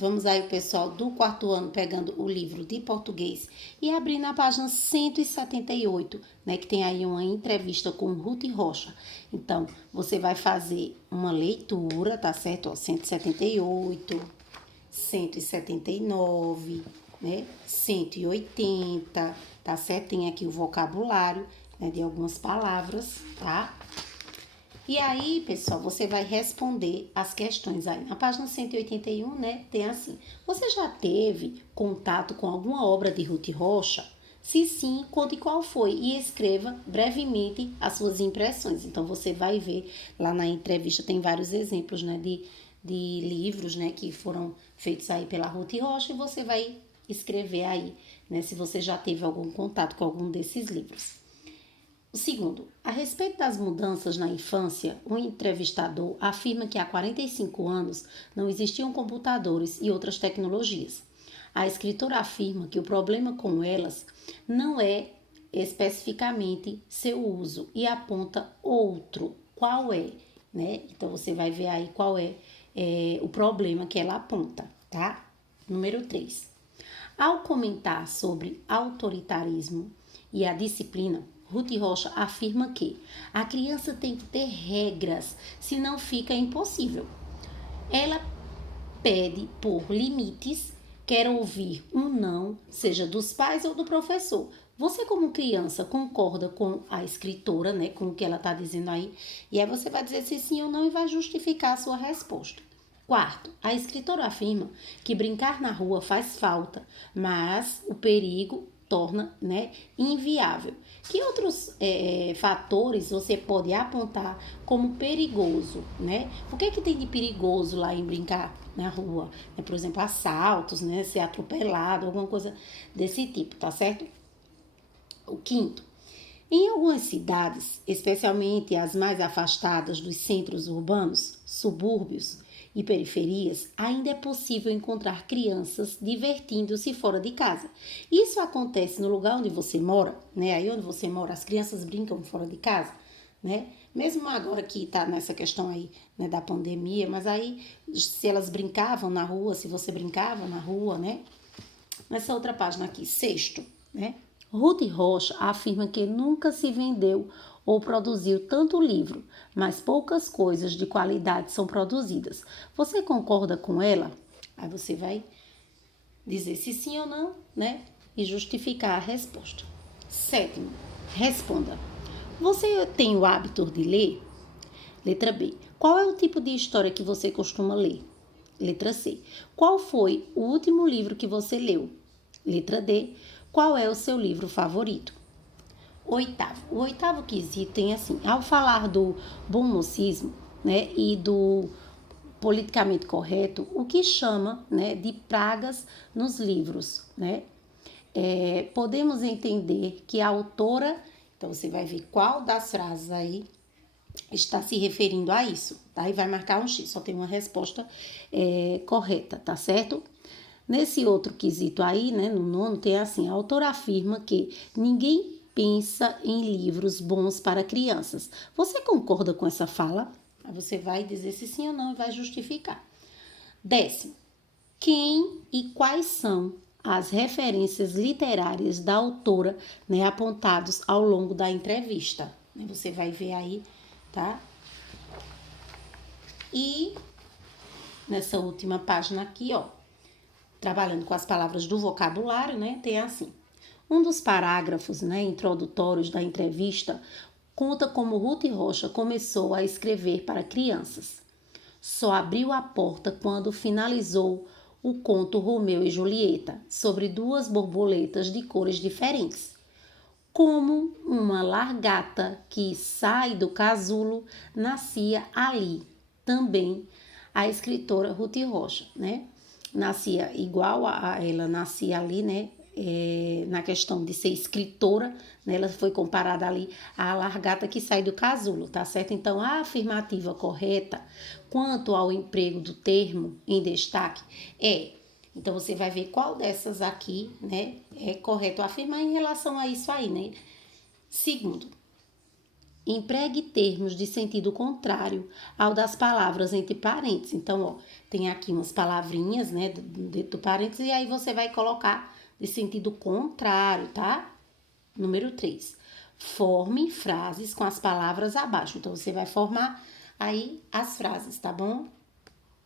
Vamos aí, pessoal, do quarto ano, pegando o livro de português e abrindo a página 178, né? Que tem aí uma entrevista com Ruth Rocha. Então, você vai fazer uma leitura, tá certo? Ó, 178, 179, né? 180, tá certo? Tem aqui o vocabulário, né, de algumas palavras, tá? E aí, pessoal, você vai responder as questões aí. Na página 181, né, tem assim: você já teve contato com alguma obra de Ruth Rocha? Se sim, conte qual foi e escreva brevemente as suas impressões. Então, você vai ver lá na entrevista, tem vários exemplos, né, de livros, né, que foram feitos aí pela Ruth Rocha, e você vai escrever aí, né, se você já teve algum contato com algum desses livros. O segundo, a respeito das mudanças na infância, um entrevistador afirma que há 45 anos não existiam computadores e outras tecnologias. A escritora afirma que o problema com elas não é especificamente seu uso e aponta outro. Qual é? Né? Então, você vai ver aí qual é, o problema que ela aponta, tá? Número 3. Ao comentar sobre autoritarismo e a disciplina, Ruth Rocha afirma que a criança tem que ter regras, senão fica impossível. Ela pede por limites, quer ouvir um não, seja dos pais ou do professor. Você, como criança, concorda com a escritora, né, com o que ela está dizendo aí, e aí você vai dizer se sim ou não e vai justificar a sua resposta. Quarto, a escritora afirma que brincar na rua faz falta, mas o perigo torna, né, inviável. Que outros fatores você pode apontar como perigoso, né? O que é que tem de perigoso lá em brincar na rua? Por exemplo, assaltos, né? Ser atropelado, alguma coisa desse tipo, tá certo? O quinto, em algumas cidades, especialmente as mais afastadas dos centros urbanos, subúrbios e periferias, ainda é possível encontrar crianças divertindo-se fora de casa. Isso acontece no lugar onde você mora, né? Aí onde você mora, as crianças brincam fora de casa, né? Mesmo agora que está nessa questão aí, né, da pandemia, mas aí se elas brincavam na rua, se você brincava na rua, né? Nessa outra página aqui, sexto, né? Ruth Rocha afirma que nunca se vendeu ou produziu tanto livro, mas poucas coisas de qualidade são produzidas. Você concorda com ela? Aí você vai dizer se sim ou não, né? E justificar a resposta. Sétimo, responda. Você tem o hábito de ler? Letra B. Qual é o tipo de história que você costuma ler? Letra C. Qual foi o último livro que você leu? Letra D. Qual é o seu livro favorito? Oitavo. O oitavo quesito tem assim: ao falar do bom mocismo, né, e do politicamente correto, o que chama, né, de pragas nos livros, né? Podemos entender que a autora, então você vai ver qual das frases aí está se referindo a isso, tá? E vai marcar um X, só tem uma resposta correta, tá certo? Nesse outro quesito aí, né, no nono, tem assim: a autora afirma que ninguém pensa em livros bons para crianças. Você concorda com essa fala? Aí você vai dizer se sim ou não e vai justificar. Décimo, quem e quais são as referências literárias da autora, né, apontados ao longo da entrevista? Você vai ver aí, tá? E nessa última página aqui, ó, trabalhando com as palavras do vocabulário, né, tem assim: um dos parágrafos, né, introdutórios da entrevista conta como Ruth Rocha começou a escrever para crianças. Só abriu a porta quando finalizou o conto Romeu e Julieta, sobre duas borboletas de cores diferentes. Como uma largata que sai do casulo, nascia ali também a escritora Ruth Rocha, né? Nascia igual a ela, nascia ali, né? Na questão de ser escritora, né? Ela foi comparada ali à largata que sai do casulo, tá certo? Então, a afirmativa correta quanto ao emprego do termo em destaque é: então você vai ver qual dessas aqui, né, é correto afirmar em relação a isso aí, né? Segundo, Empregue termos de sentido contrário ao das palavras entre parênteses. Então, ó, tem aqui umas palavrinhas, né, dentro do parênteses, e aí você vai colocar de sentido contrário, tá? Número 3. Forme frases com as palavras abaixo. Então, você vai formar aí as frases, tá bom?